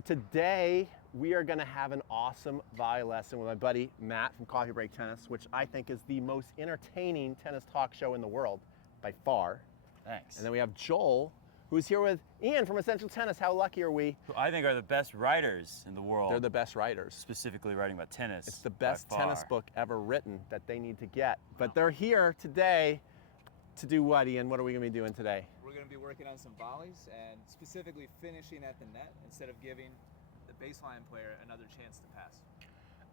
so today we are gonna have an awesome volley lesson with my buddy Matt from Coffee Break Tennis, which I think is the most entertaining tennis talk show in the world by far. Thanks. And then we have Joel, who's here with Ian from Essential Tennis. How lucky are we? Who I think are the best writers in the world. They're the best writers. Specifically writing about tennis. It's the best tennis book ever written that they need to get. But they're here today to do what, Ian? What are we gonna be doing today? We're going to be working on some volleys and specifically finishing at the net instead of giving the baseline player another chance to pass.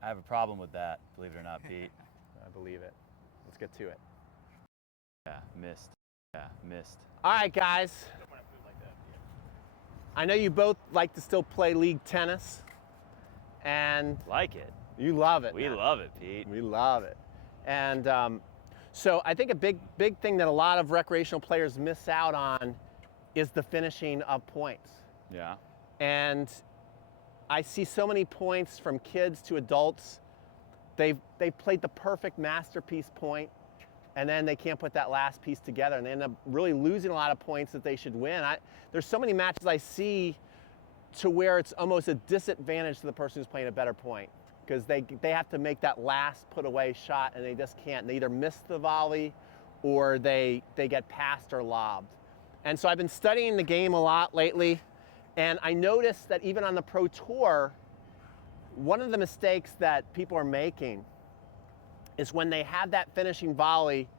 I have a problem with that, believe it or not, Pete. I believe it. Let's get to it. Yeah, missed. Yeah, missed. All right, guys. I know you both like to still play league tennis, and Like it. you love it. We man. love it, Pete. We love it. And so I think a big thing that a lot of recreational players miss out on is the finishing of points. Yeah. And I see so many points from kids to adults. They've played the perfect masterpiece point, and then they can't put that last piece together, and they end up really losing a lot of points that they should win. There's so many matches I see to where it's almost a disadvantage to the person who's playing a better point, because they have to make that last put away shot, and they just can't. They either miss the volley or they get passed or lobbed. And so I've been studying the game a lot lately, and I noticed that even on the Pro Tour, one of the mistakes that people are making is when they have that finishing volley,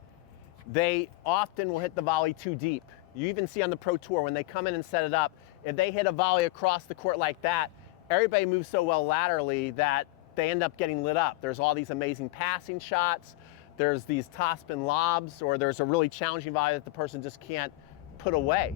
they often will hit the volley too deep. You even see on the Pro Tour when they come in and set it up, if they hit a volley across the court like that, everybody moves so well laterally that they end up getting lit up. There's all these amazing passing shots, there's these topspin lobs, or there's a really challenging volley that the person just can't put away.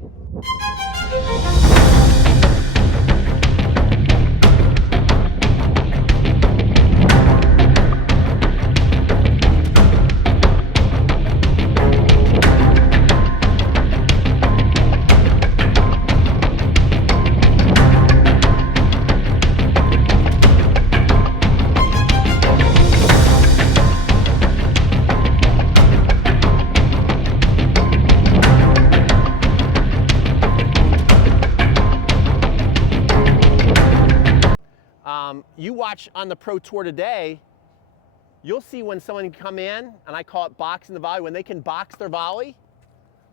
You watch on the Pro Tour today, you'll see when someone can come in, and I call it boxing the volley, when they can box their volley,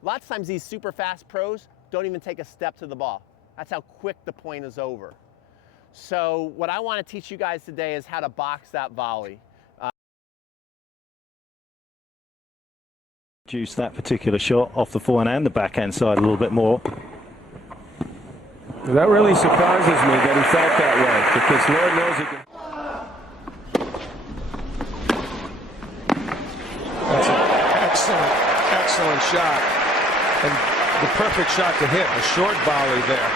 lots of times these super fast pros don't even take a step to the ball. That's how quick the point is over. So what I want to teach you guys today is how to box that volley. Juice that particular shot off the forehand and the backhand side a little bit more. That really surprises me that he felt that way, because Lord knows he can. That's an excellent, excellent shot. And the perfect shot to hit, a short volley there.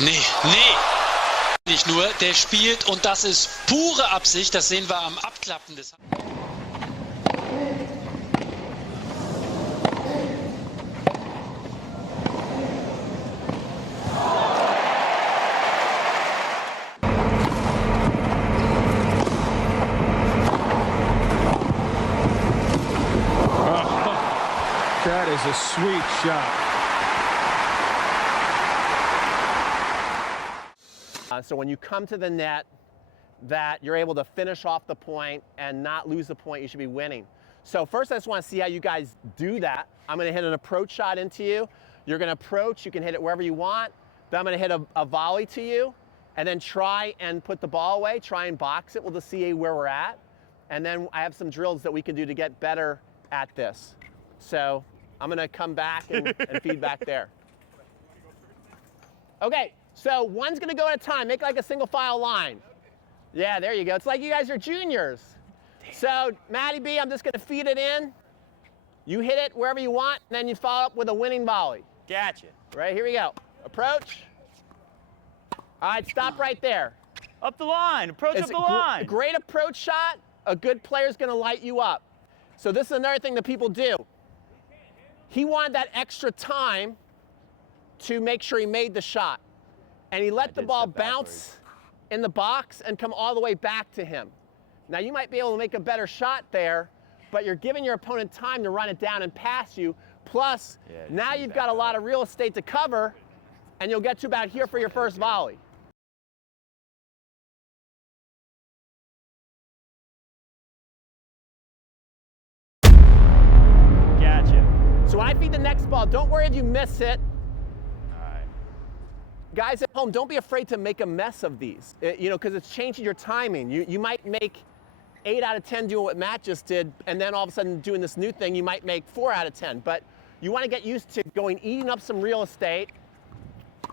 Nee. Nicht nur, der spielt und das ist pure Absicht, das sehen wir am Abklappen des... That is a sweet shot. So when you come to the net, that you're able to finish off the point and not lose the point, you should be winning. So first I just want to see how you guys do that. I'm going to hit an approach shot into you. You're going to approach, you can hit it wherever you want. Then I'm going to hit a volley to you, and then try and put the ball away, try and box it. We'll just see where we're at. And then I have some drills that we can do to get better at this. So I'm going to come back and feed back there. Okay, so one's going to go at a time. Make like a single file line. Yeah, there you go. It's like you guys are juniors. So Matty B, I'm just going to feed it in. You hit it wherever you want, and then you follow up with a winning volley. Gotcha. Right, here we go. Approach. All right, stop right there. Up the line. Approach up the line. Great approach shot. A good player's going to light you up. So this is another thing that people do. He wanted that extra time to make sure he made the shot. And he let the ball bounce in the box and come all the way back to him. Now you might be able to make a better shot there, but you're giving your opponent time to run it down and pass you. Plus, Yeah, now you've got a lot of real estate to cover, and you'll get to about here for your first volley. Gotcha. So when I feed the next ball, don't worry if you miss it. All right. Guys at home, don't be afraid to make a mess of these, because it's changing your timing. You might make 8 out of 10 doing what Matt just did, and then all of a sudden doing this new thing, you might make 4 out of 10. But you want to get used to eating up some real estate,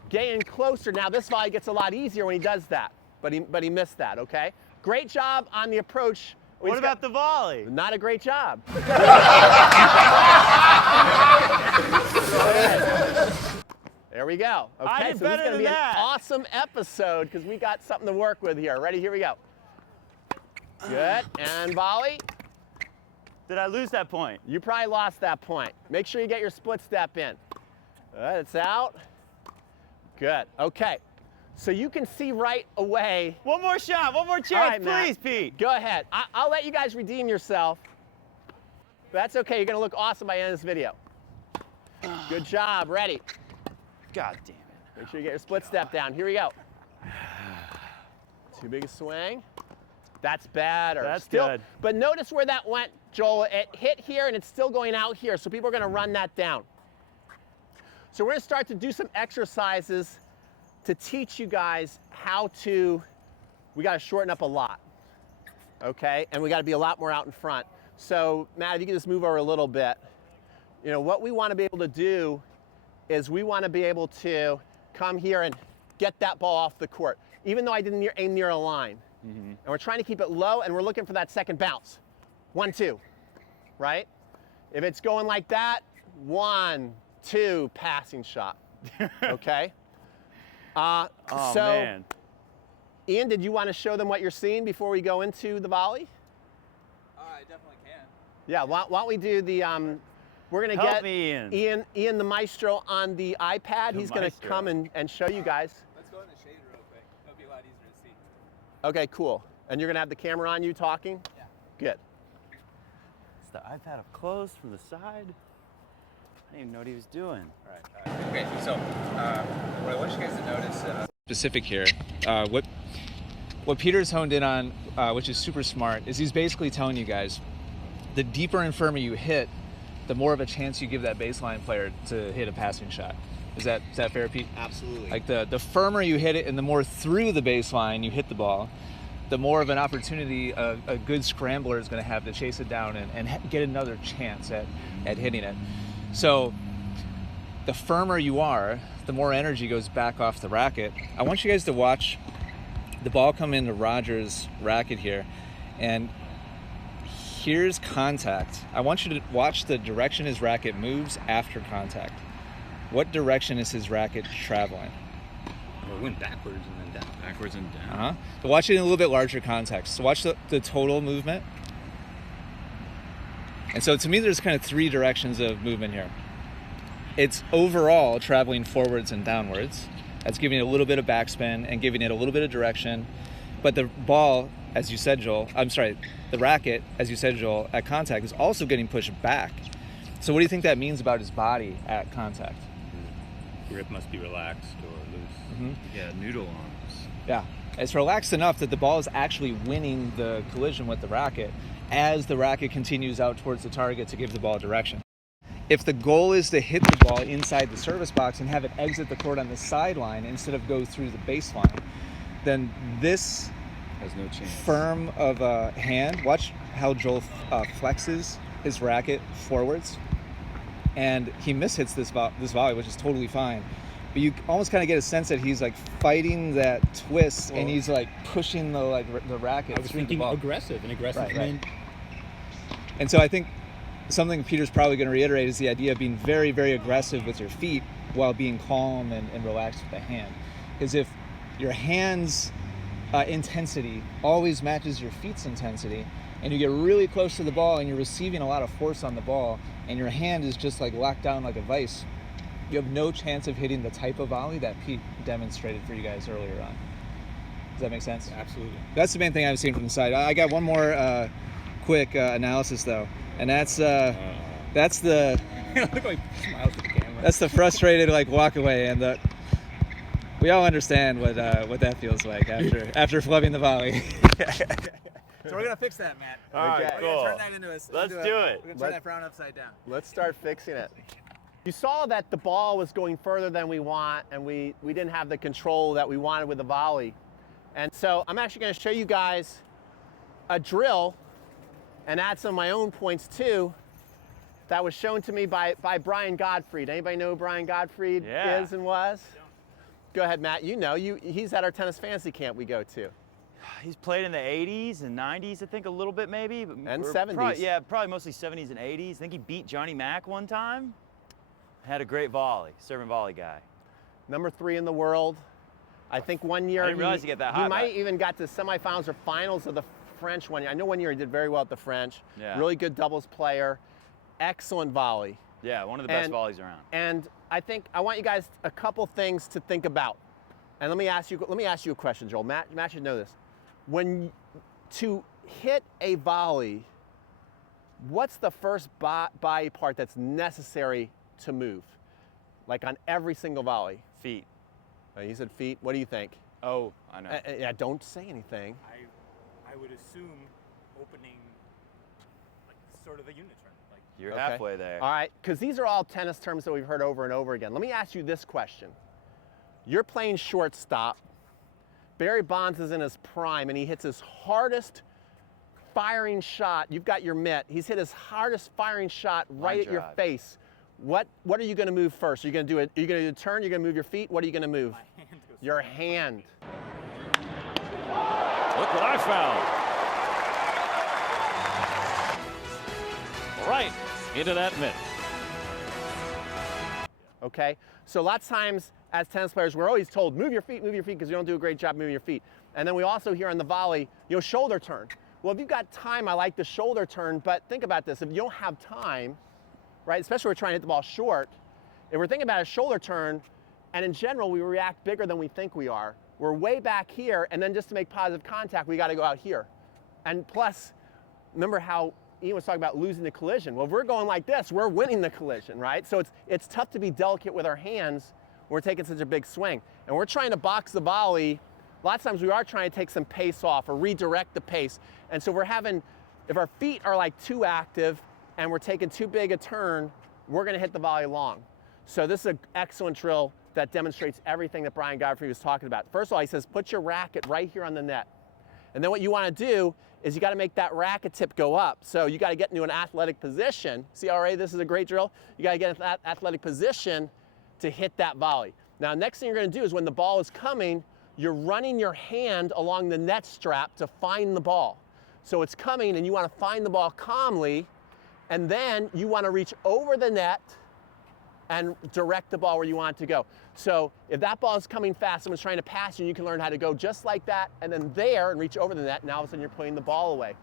getting closer. Now this volley gets a lot easier when he does that, but he missed that, okay? Great job on the approach. What about the volley? Not a great job. There we go. Okay, I did so this is better going to than be that. an awesome episode because we got something to work with here. Ready? Here we go. Good. And volley. Did I lose that point? You probably lost that point. Make sure you get your split step in. It's out. Good. Okay. So you can see right away. One more shot, one more chance, All right, Matt. please, Pete. Go ahead. I'll let you guys redeem yourself. But that's okay. You're going to look awesome by the end of this video. Good job. Ready. God damn it. Make sure you get your split step down. Here we go. Too big a swing. That's better. That's still good. But notice where that went, Joel. It hit here and it's still going out here. So people are going to run that down. So we're going to start to do some exercises to teach you guys how to, we got to shorten up a lot. Okay? And we got to be a lot more out in front. So Matt, if you can just move over a little bit. What we want to be able to do is we want to be able to come here and get that ball off the court, even though I didn't aim near a line. And we're trying to keep it low, and we're looking for that second bounce. 1, 2, right? If it's going like that, 1, 2, passing shot, okay? Oh, so, man. Ian, did you want to show them what you're seeing before we go into the volley? I definitely can. Yeah, why don't we do the, we're going to Help get me, Ian the maestro on the iPad. The He's going to maestro. come and show you guys. Let's go in the shade real quick. It'll be a lot easier to see. Okay, cool. And you're going to have the camera on you talking? Yeah. Good. Is the iPad up close from the side? I didn't even know what he was doing. All right. Okay, so what I want you guys to notice specific here. What Peter's honed in on, which is super smart, is he's basically telling you guys, the deeper and firmer you hit, the more of a chance you give that baseline player to hit a passing shot. Is that fair, Pete? Absolutely. Like the firmer you hit it and the more through the baseline you hit the ball, the more of an opportunity a good scrambler is going to have to chase it down and get another chance at hitting it. So the firmer you are, the more energy goes back off the racket. I want you guys to watch the ball come into Roger's racket here, and here's contact. I want you to watch the direction his racket moves after contact. What direction is his racket traveling? Well, it went backwards and then down. Backwards and down. But watch it in a little bit larger context. So watch the total movement. And so to me, there's kind of 3 directions of movement here. It's overall traveling forwards and downwards. That's giving it a little bit of backspin and giving it a little bit of direction. But the ball, as you said, Joel, the racket, as you said, Joel, at contact is also getting pushed back. So what do you think that means about his body at contact? Grip must be relaxed or loose. Yeah, noodle arms. Yeah, it's relaxed enough that the ball is actually winning the collision with the racket as the racket continues out towards the target to give the ball direction. If the goal is to hit the ball inside the service box and have it exit the court on the sideline instead of go through the baseline, then this Has no chance. firm of a hand, watch how Joel flexes his racket forwards, and he mishits this volley, which is totally fine. But you almost kind of get a sense that he's like fighting that twist, and he's like pushing the racket I was through the thinking ball. aggressive, and aggressive Right. meant And so I think something Peter's probably going to reiterate is the idea of being very, very aggressive with your feet while being calm and relaxed with the hand. Because if your hand's intensity always matches your feet's intensity, and you get really close to the ball and you're receiving a lot of force on the ball, and your hand is just like locked down like a vice, you have no chance of hitting the type of volley that Pete demonstrated for you guys earlier on. Does that make sense? absolutely. That's the main thing I've seen from the side. I got one more quick analysis though. and that's the Look how he smiles at the camera. that's the frustrated like walk away, and we all understand what that feels like after flubbing the volley. So we're gonna fix that, Matt. All right, We're cool. gonna turn that into Let's do it. We're gonna turn that frown upside down. Let's start fixing it. You saw that the ball was going further than we want, and we didn't have the control that we wanted with the volley. And so I'm actually going to show you guys a drill and add some of my own points too that was shown to me by Brian Gottfried. Anybody know who Brian Gottfried is and was? Go ahead, Matt. You know, he's at our tennis fantasy camp we go to. He's played in the 80s and 90s, I think, a little bit maybe. And Or 70s. Probably mostly 70s and 80s. I think he beat Johnny Mack one time. Had a great volley, serving volley guy. Number 3 in the world. I think one year I didn't realize he got that high. He might even got to semifinals or finals of the French one year. I know one year he did very well at the French. Yeah. Really good doubles player. Excellent volley. Yeah, one of the best volleys around. And I think I want you guys a couple things to think about. And let me ask you a question, Joel. Matt should know this. To hit a volley, what's the first body part that's necessary to move? Like on every single volley. Feet. You said feet. What do you think? Oh, I know. Yeah, don't say anything. I would assume opening like sort of a unitron. Like You're Okay. halfway there. All right, because these are all tennis terms that we've heard over and over again. Let me ask you this question. You're playing shortstop. Barry Bonds is in his prime, and he hits his hardest firing shot. You've got your mitt. He's hit his hardest firing shot right at your drive. face. What are you going to move first? Are you going to do it? Are you going to do a turn? You're going to move your feet? What are you going to move? my hand goes. Your hand. Look what I found. Right into that mitt. Okay? So lots of times as tennis players, we're always told, move your feet, because you don't do a great job moving your feet. And then we also hear on the volley, shoulder turn. Well, if you've got time, I like the shoulder turn, but think about this. If you don't have time, right, especially if we're trying to hit the ball short, if we're thinking about a shoulder turn, and in general, we react bigger than we think we are. We're way back here, and then just to make positive contact, we got to go out here. And plus, remember how Ian was talking about losing the collision. Well, if we're going like this, we're winning the collision, right? So it's tough to be delicate with our hands when we're taking such a big swing. And we're trying to box the volley. A lot of times we are trying to take some pace off or redirect the pace. And so if our feet are like too active and we're taking too big a turn, we're going to hit the volley long. So this is an excellent drill that demonstrates everything that Brian Godfrey was talking about. First of all, he says, put your racket right here on the net. And then what you want to do is you got to make that racket tip go up. So you got to get into an athletic position. See already, this is a great drill. You got to get into that athletic position to hit that volley. Now, next thing you're going to do is when the ball is coming, you're running your hand along the net strap to find the ball. So it's coming and you want to find the ball calmly, and then you want to reach over the net and direct the ball where you want it to go. So if that ball is coming fast, someone's trying to pass you, you can learn how to go just like that, and then there and reach over the net, and all of a sudden you're putting the ball away.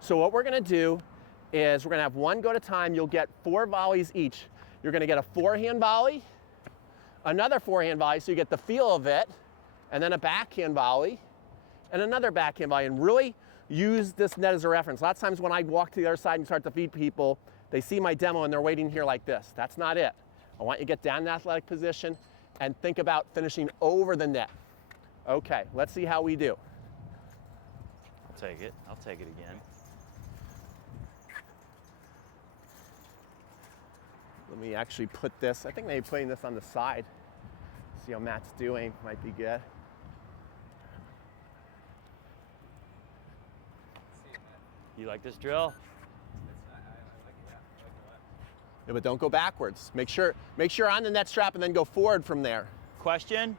So what we're gonna do is we're gonna have one go at a time. You'll get 4 volleys each. You're gonna get a forehand volley, another forehand volley, so you get the feel of it, and then a backhand volley, and another backhand volley, and really use this net as a reference. A lot of times when I walk to the other side and start to feed people, they see my demo and they're waiting here like this. That's not it. I want you to get down in athletic position and think about finishing over the net. Okay, let's see how we do. I'll take it. I'll take it again. Let me actually put this, I think maybe putting this on the side. See how Matt's doing, might be good. You like this drill? Yeah, but don't go backwards. Make sure you're on the net strap and then go forward from there. Question?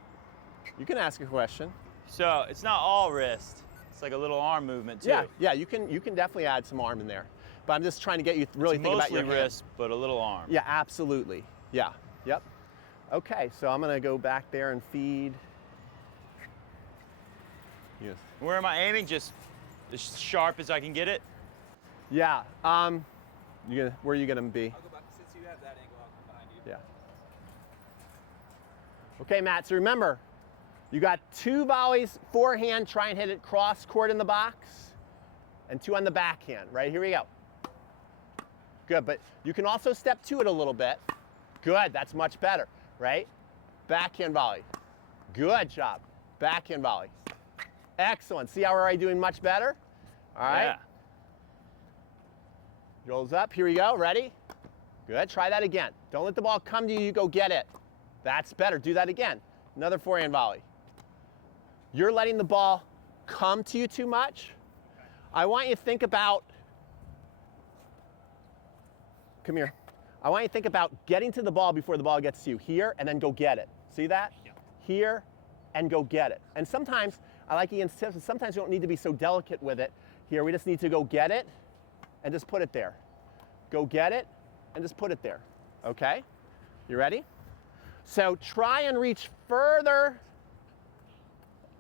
You can ask a question. So it's not all wrist. It's like a little arm movement too. Yeah, you can definitely add some arm in there. But I'm just trying to get you to really It's think about your mostly hand. wrist, but a little arm. Yeah, absolutely. Yeah, yep. Okay, so I'm gonna go back there and feed. Yes. Where am I aiming? Just as sharp as I can get it? Yeah. Where are you gonna be? I'll go back. Since you have that angle, I'll come behind you. Yeah. Okay, Matt, so remember, you got 2 volleys, forehand, try and hit it cross court in the box, and 2 on the backhand. Right, here we go. Good, but you can also step to it a little bit. Good, that's much better, right? Backhand volley. Good job. Backhand volley. Excellent. See how we're already doing much better? All right. Yeah. Rolls up. Here we go. Ready? Good. Try that again. Don't let the ball come to you. You go get it. That's better. Do that again. Another forehand volley. You're letting the ball come to you too much. I want you to think about, come here. I want you to think about getting to the ball before the ball gets to you. Here, and then go get it. See that? Yeah. Here, and go get it. And sometimes, I like Ian's tips, sometimes you don't need to be so delicate with it. Here, we just need to go get it, and just put it there. Go get it, and just put it there. Okay? You ready? So try and reach further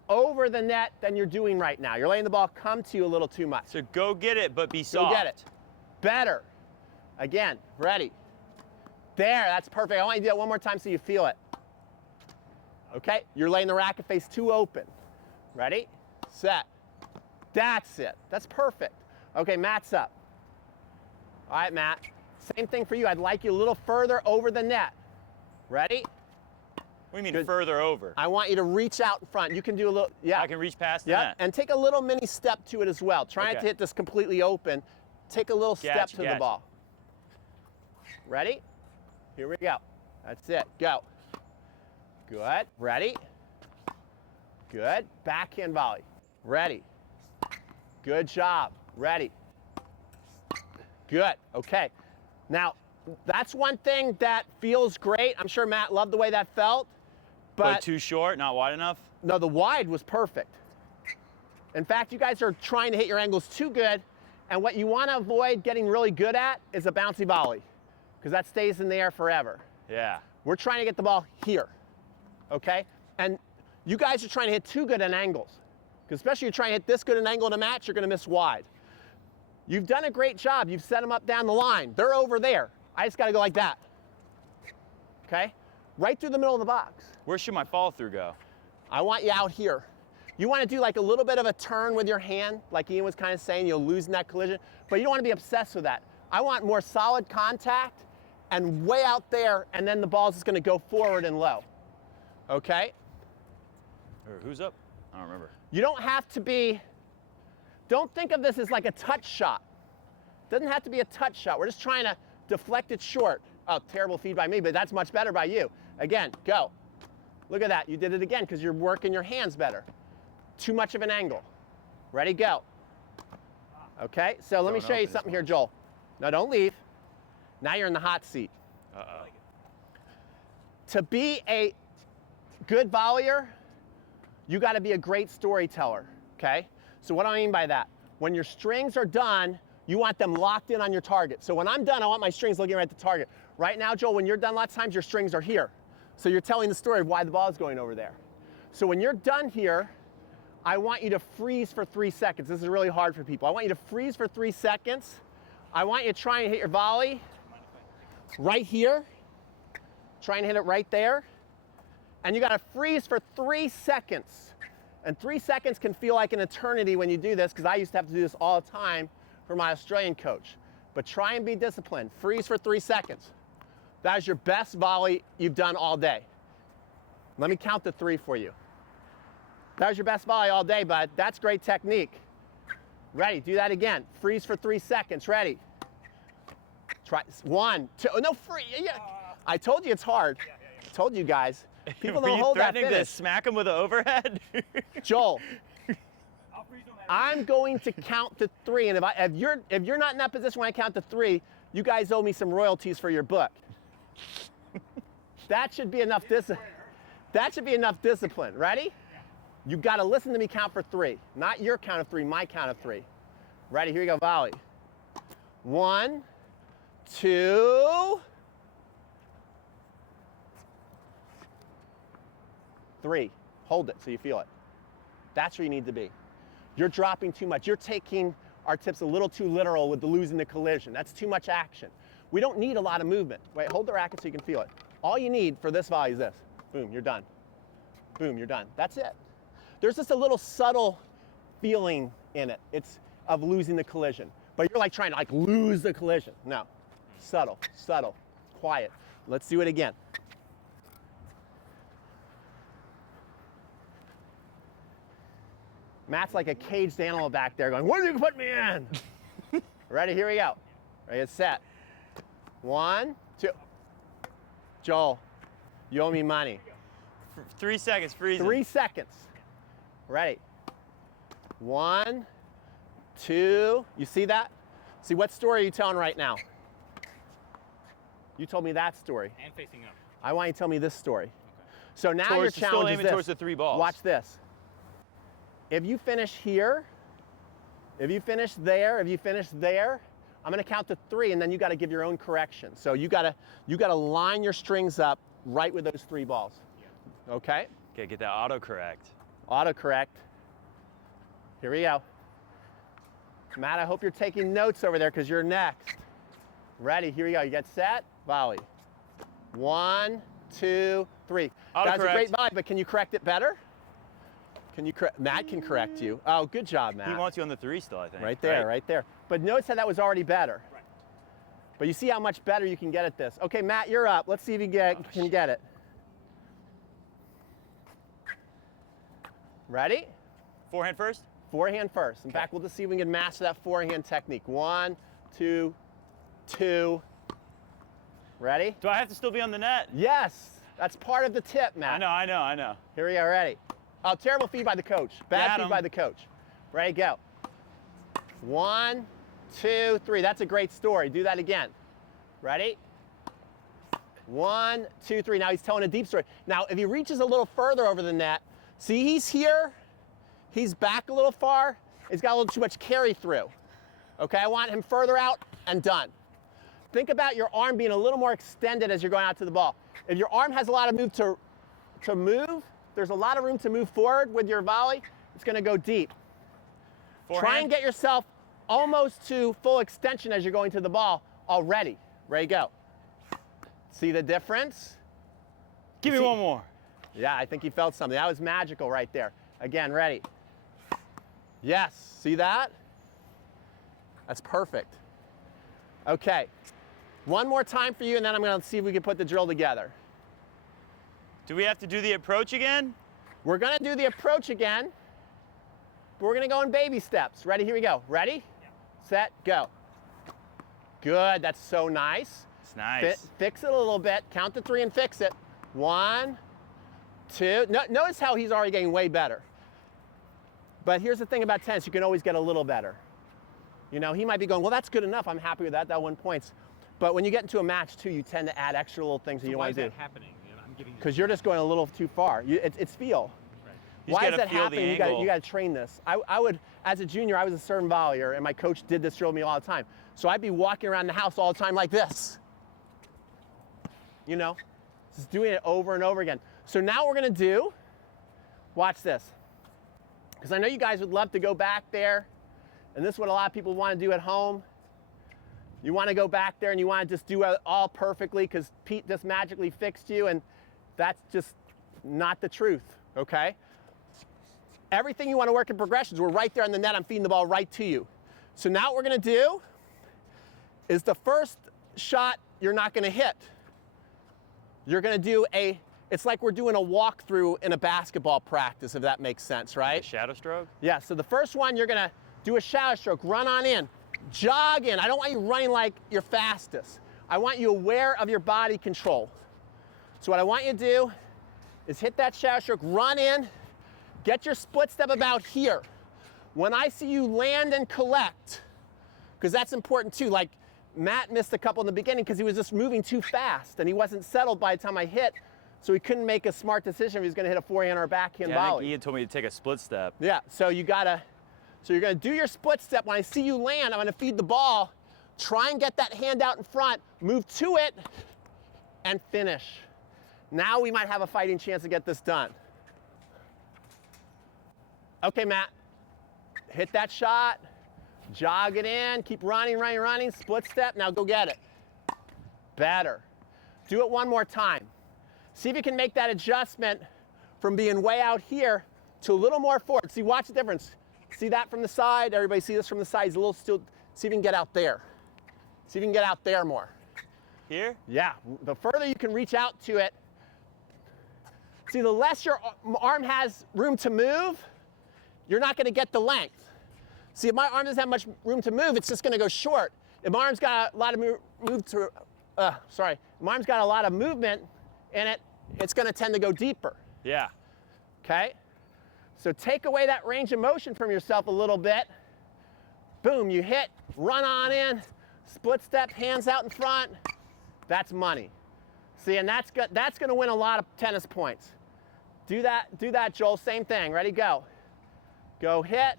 over the net than you're doing right now. You're letting the ball come to you a little too much. So go get it, but be soft. Go get it. Better. Again, ready. There, that's perfect. I want you to do that one more time so you feel it. Okay, you're laying the racket face too open. Ready, set. That's it. That's perfect. Okay, Matt's up. All right, Matt. Same thing for you. I'd like you a little further over the net. Ready? What do you mean Good. further over? I want you to reach out in front. You can do a little, yeah. I can reach past the Yeah, net. and take a little mini step to it as well. Try not Okay. to hit this completely open. Take a little step Gotcha, to the gotcha. ball. Ready? Here we go. That's it. Go. Good. Ready? Good. Backhand volley. Ready. Good job. Ready. Good. Okay. Now, that's one thing that feels great. I'm sure Matt loved the way that felt. But too short, not wide enough? No, the wide was perfect. In fact, you guys are trying to hit your angles too good, and what you want to avoid getting really good at is a bouncy volley, because that stays in the air forever. Yeah. We're trying to get the ball here, okay? And you guys are trying to hit too good at angles, because especially you're trying to hit this good an angle in a match, you're going to miss wide. You've done a great job. You've set them up down the line. They're over there. I just got to go like that, okay? Right through the middle of the box. Where should my follow through go? I want you out here. You want to do like a little bit of a turn with your hand, like Ian was kind of saying, you'll lose in that collision, but you don't want to be obsessed with that. I want more solid contact and way out there, and then the ball's just going to go forward and low. Okay? Or who's up? I don't remember. You don't have to be, don't think of this as like a touch shot. It doesn't have to be a touch shot. We're just trying to deflect it short. Oh, terrible feed by me, but that's much better by you. Again, go. Look at that. You did it again because you're working your hands better. Too much of an angle. Ready, go. Okay, so let me show you something here, Joel. No, don't leave. Now you're in the hot seat. Uh-oh. To be a good volleyer, you got to be a great storyteller, okay? So what do I mean by that? When your strings are done, you want them locked in on your target. So when I'm done, I want my strings looking right at the target. Right now, Joel, when you're done, lots of times your strings are here. So you're telling the story of why the ball is going over there. So when you're done here, I want you to freeze for 3 seconds. This is really hard for people. I want you to freeze for 3 seconds. I want you to try and hit your volley right here. Try and hit it right there. And you got to freeze for 3 seconds. And 3 seconds can feel like an eternity when you do this, because I used to have to do this all the time for my Australian coach. But try and be disciplined. Freeze for 3 seconds. That is your best volley you've done all day. Let me count to 3 for you. That was your best volley all day, bud. That's great technique. Ready, do that again. Freeze for 3 seconds, ready. Try, 1, 2, no, free, yeah. I told you it's hard. I told you guys. People Were don't you hold that threatening to finish. smack him with an overhead? Joel, I'm going to count to 3, and if you're not in that position when I count to 3, you guys owe me some royalties for your book. That should be enough discipline. Ready? You got to listen to me count for 3. Not your count of 3, my count of 3. Ready? Here we go, volley. 1, 2, 3. Hold it so you feel it. That's where you need to be. You're dropping too much. You're taking our tips a little too literal with the losing the collision. That's too much action. We don't need a lot of movement. Wait, hold the racket so you can feel it. All you need for this volley is this. Boom, you're done. Boom, you're done. That's it. There's just a little subtle feeling in it. It's of losing the collision. But you're like trying to like lose the collision. No, subtle, subtle, quiet. Let's do it again. Matt's like a caged animal back there going, what did you put me in? Ready, here we go. Ready, get set. 1, 2. Joel, you owe me money. 3 seconds, freezing. 3 seconds. Ready. 1, 2. You see that? See, what story are you telling right now? You told me that story. And facing up. I want you to tell me this story. Okay. So now your Still challenge is aiming this. towards the 3 balls. Watch this. If you finish here, if you finish there, if you finish there, I'm gonna count to 3 and then you gotta give your own correction. So you gotta line your strings up right with those 3 balls. Yeah. Okay? Okay, get that autocorrect. Autocorrect. Here we go. Matt, I hope you're taking notes over there because you're next. Ready, here we go. You get set, volley. 1, 2, 3. That's a great volley, but can you correct it better? Can you Matt can correct you. Oh, good job, Matt. He wants you on the 3 still, I think. Right there, right there. But notice how that was already better. Right. But you see how much better you can get at this. Okay, Matt, you're up. Let's see if you can get it. Ready? Forehand first? Forehand first. In fact, we'll just see if we can master that forehand technique. 1, 2, 2. Ready? Do I have to still be on the net? Yes. That's part of the tip, Matt. I know. Here we go, ready. Oh, terrible feed by the coach. Bad feed by the coach. Ready, go. 1, 2, 3. That's a great story. Do that again. Ready? 1, 2, 3. Now he's telling a deep story. Now, if he reaches a little further over the net, see he's here, he's back a little far, he's got a little too much carry through. Okay, I want him further out and done. Think about your arm being a little more extended as you're going out to the ball. If your arm has a lot of move to move, there's a lot of room to move forward with your volley, it's gonna go deep. Forehand. Try and get yourself almost to full extension as you're going to the ball already. Ready, go. See the difference? Give me one more. Yeah, I think he felt something. That was magical right there. Again, ready. Yes, see that? That's perfect. Okay, one more time for you and then I'm gonna see if we can put the drill together. Do we have to do the approach again? We're gonna do the approach again, but we're gonna go in baby steps. Ready, here we go. Ready, set, go. Good, that's so nice. It's nice. Fix it a little bit, count to 3 and fix it. 1, 2, notice how he's already getting way better. But here's the thing about tennis, you can always get a little better. You know, he might be going, well, that's good enough, I'm happy with that, that 1 point. But when you get into a match too, you tend to add extra little things that you want to do. Why is that happening? Because you're just going a little too far. It's feel. Right. Why is that happening? You got to train this. I would, as a junior, I was a serve volleyer, and my coach did this drill with me all the time. So I'd be walking around the house all the time like this. You know, just doing it over and over again. So now what we're going to do, watch this. Because I know you guys would love to go back there, and this is what a lot of people want to do at home. You want to go back there and you want to just do it all perfectly because Pete just magically fixed you, and that's just not the truth, okay? Everything you want to work in progressions, we're right there on the net, I'm feeding the ball right to you. So now what we're going to do is the first shot you're not going to hit. You're going to do it's like we're doing a walkthrough in a basketball practice, if that makes sense, right? Like a shadow stroke? Yeah, so the first one you're going to do a shadow stroke, run on in, jog in. I don't want you running like you're fastest. I want you aware of your body control. So what I want you to do is hit that shadow stroke, run in, get your split step about here. When I see you land and collect, because that's important too, like Matt missed a couple in the beginning because he was just moving too fast and he wasn't settled by the time I hit, so he couldn't make a smart decision if he was going to hit a forehand or a backhand volley. I think he had told me to take a split step. Yeah, so you're going to do your split step. When I see you land, I'm going to feed the ball, try and get that hand out in front, move to it, and finish. Now we might have a fighting chance to get this done. Okay, Matt, hit that shot, jog it in, keep running, split step, now go get it. Better. Do it one more time. See if you can make that adjustment from being way out here to a little more forward. See, watch the difference. See that from the side? Everybody see this from the side? He's a little still. See if you can get out there. See if you can get out there more. Here? Yeah, the further you can reach out to it. See, the less your arm has room to move, you're not gonna get the length. See, if my arm doesn't have much room to move, it's just gonna go short. If my arm's got a lot of my arm's got a lot of movement in it, it's gonna tend to go deeper, Yeah. okay? So take away that range of motion from yourself a little bit. Boom, you hit, run on in, split step, hands out in front. That's money. See, and that's gonna win a lot of tennis points. Do that, Joel, same thing, ready, go. Go hit,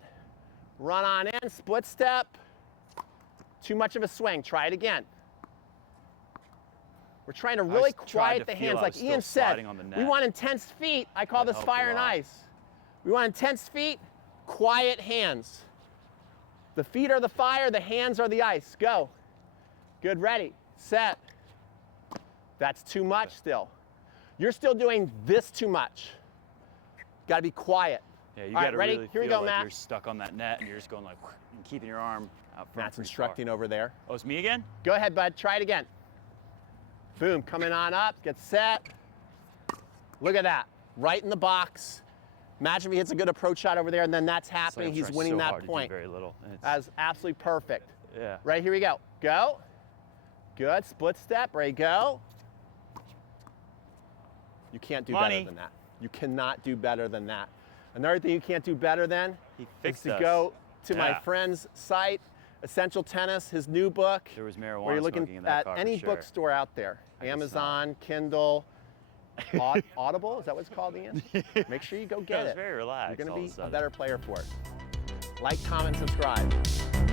run on in, split step. Too much of a swing, try it again. We're trying to really quiet the hands, like Ian said. We want intense feet. I call this fire and ice. We want intense feet, quiet hands. The feet are the fire, the hands are the ice. Go. Good, ready, set. That's too much still. You're still doing this too much. Gotta be quiet. Yeah, you All gotta right, ready? really Here we feel go, like Matt. you're stuck on that net and you're just going like, and keeping your arm out front. Matt's pretty far. instructing over there. Oh, it's me again? Go ahead, bud, try it again. Boom, coming on up, get set. Look at that, right in the box. Imagine if he hits a good approach shot over there and then that's It's like happening, I'm he's trying winning so that hard to do point. very little. and it's- That's absolutely perfect. Yeah. Right, here we go. Go. Good, split step, ready, go. You can't do Money. better than that. You cannot do better than that. Another thing you can't do better than He is fixed to us. go to my Yeah. friend's site, Essential Tennis, his new book, There was marijuana where you're smoking looking in that at car for any sure. bookstore out there. I guess Amazon, Kindle, Audible, is that what it's called, Ian? Make sure you go I get was it. very relaxed. You're gonna all of be a sudden. a better player for it. Like, comment, subscribe.